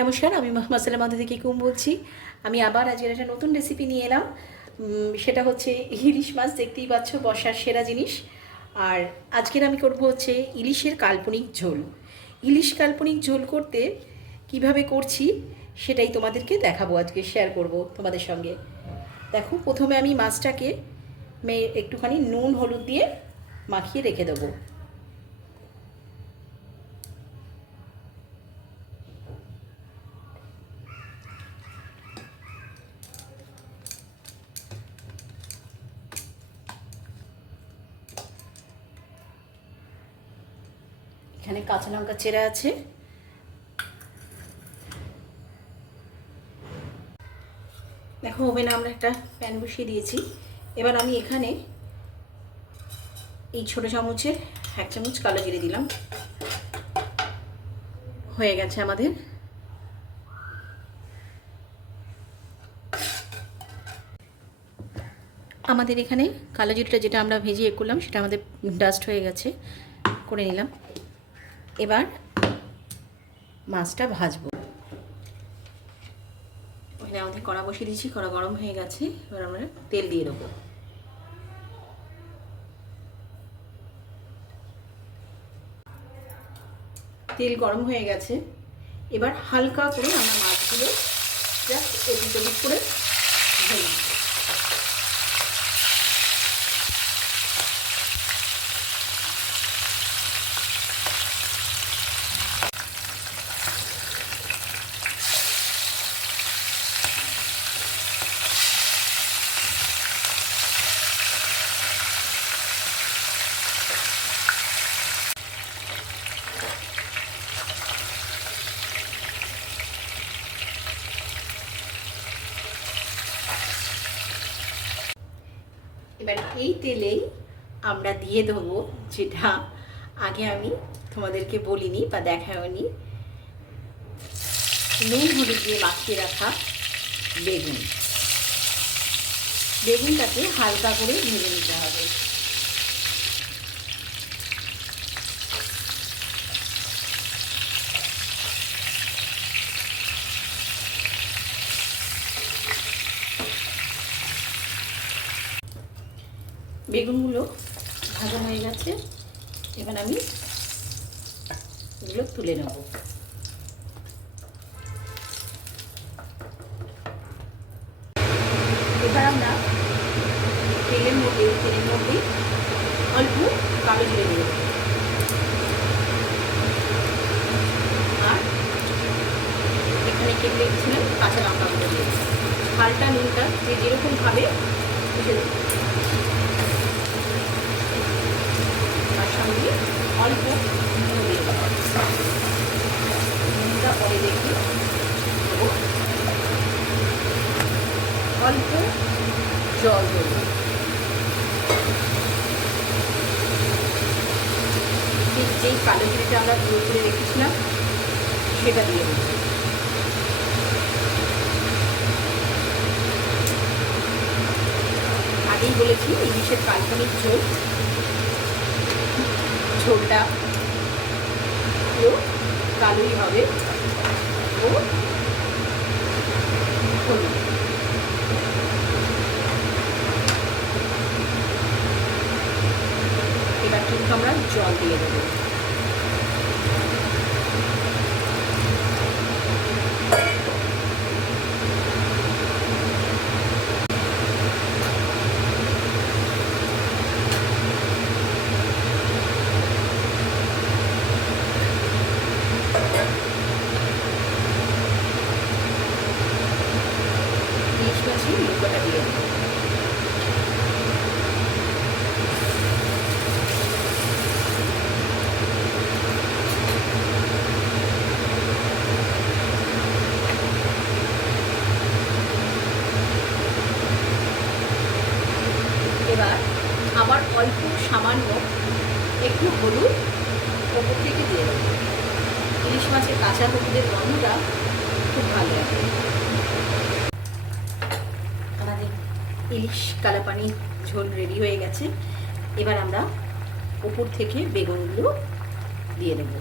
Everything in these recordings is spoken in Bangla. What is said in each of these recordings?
নমস্কার, আমি মশলা মধ্যে থেকে কুম বলছি। আমি আবার আজকের একটা নতুন রেসিপি নিয়ে এলাম। সেটা হচ্ছে ইলিশ মাছ। দেখতেই পাচ্ছ, বর্ষার সেরা জিনিস। আর আজকের আমি করব হচ্ছে ইলিশের কাল্পনিক ঝোল। ইলিশ কাল্পনিক ঝোল করতে কিভাবে করছি সেটাই তোমাদেরকে দেখাবো, আজকে শেয়ার করব তোমাদের সঙ্গে। দেখো, প্রথমে আমি মাছটাকে একটুখানি নুন হলুদ দিয়ে মাখিয়ে রেখে দেবো। এখানে কাঁচা লঙ্কা চেরা আছে। দেখো, ওভেনে আমরা একটা প্যান বসিয়ে দিয়েছি। এবার আমি এখানে এই ছোটো চামচের 1 চামচ কালো জিরে দিলাম। হয়ে গেছে আমাদের। এখানে কালো জিরেটা যেটা আমরা ভেজে করলাম সেটা আমাদের ডাস্ট হয়ে গেছে, করে নিলাম। এবার মাছটা ভাজবো। ওখানে আমাদের কড়া বসিয়ে দিয়েছি, কড়া গরম হয়ে গেছে। এবার আমরা তেল দিয়ে দেবো। তেল গরম হয়ে গেছে। এবার হালকা করে আমরা মাছগুলো জাস্ট এদিক ওদিক করে ভেজে নেব। এবার এই তেলেই আমরা দিয়ে দেবো, যেটা আগে আমি তোমাদেরকে বলিনি বা দেখায়নি, নুন হলুদ দিয়ে মাখিয়ে রাখা বেগুন। বেগুনটাকে হালকা করে ভেজে নিতে হবে। বেগুনগুলো ভাজা হয়ে গেছে। এবার আমি এগুলো তুলে নেব। এবার আমরা তেলের মধ্যে অল্প কালো জিরে দিয়ে দেবো। আর এখানে কেটে রেখেছিলাম কাঁচা লঙ্কাগুলো দিয়ে ঝালটা নুনটা যে যেরকম ভাবে বুঝে দেবো। তার সঙ্গে অল্প নুন দিয়ে দেবো। নুনটা পরে দেখি দেবো। অল্প জল দেবো। ঠিক যেই কালো জিরেটা আমরা গুঁড়ো করে রেখেছিলাম সেটা দিয়ে দেবো। আগেই বলেছি ইলিশের কাল্পনিক ঝোল। ঝোলটা পুরো কালোই হবে ও হলুদ। এবার কিন্তু আমরা জল দিয়ে দেবো। ইলিশ মাছের লুকাটা দিয়ে দেবো। এবার আবার অল্প সামান্য একটু হলুদ ওপর থেকে দিয়ে দেবো। ইলিশ মাছের কাঁচা হলুদের গন্ধটা খুব ভালো লাগে। আমাদের ইলিশ কালাপানি ঝোল রেডি হয়ে গেছে। এবার আমরা ওপর থেকে বেগুনগুলো দিয়ে দেবো।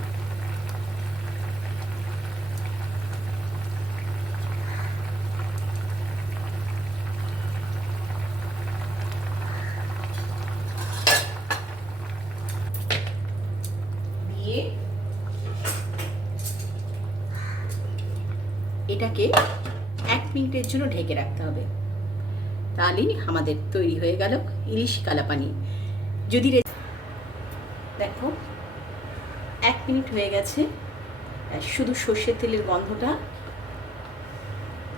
এটাকে 1 মিনিটের জন্য ঢেকে রাখতে হবে। তাহলেই আমাদের তৈরি হয়ে গেল ইলিশ কালাপানি। যদি দেখো 1 মিনিট হয়ে গেছে, শুধু সর্ষের তেলের গন্ধটা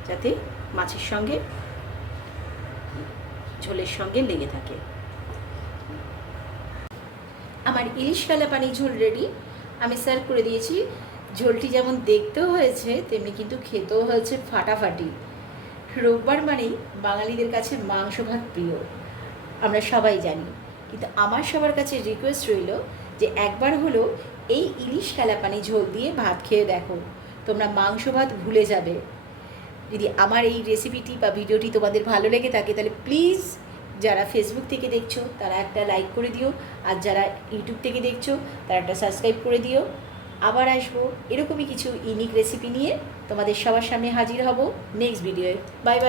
যাতে মাছের সঙ্গে ঝোলের সঙ্গে লেগে থাকে। আমার ইলিশ কালাপানি ঝোল রেডি, আমি সার্ভ করে দিয়েছি। ঝোলটি যেমন দেখতেও হয়েছে তেমনি কিন্তু খেতেও হয়েছে ফাটাফাটি। রোববার মানেই বাঙালিদের কাছে মাংস ভাত প্রিয়, আমরা সবাই জানি, কিন্তু আমার সবার কাছে রিকোয়েস্ট রইল যে একবার হলো এই ইলিশ কালাপানি ঝোল দিয়ে ভাত খেয়ে দেখো, তোমরা মাংস ভাত ভুলে যাবে। যদি আমার এই রেসিপিটি বা ভিডিওটি তোমাদের ভালো লেগে থাকে তাহলে প্লিজ যারা ফেসবুক থেকে দেখছো তারা একটা লাইক করে দিও, আর যারা ইউটিউব থেকে দেখছো তারা একটা সাবস্ক্রাইব করে দিও। আবার আসবো এরকমই কিছু ইউনিক রেসিপি নিয়ে, তোমাদের সবার সামনে হাজির হব নেক্সট ভিডিওয়ে। Bye bye.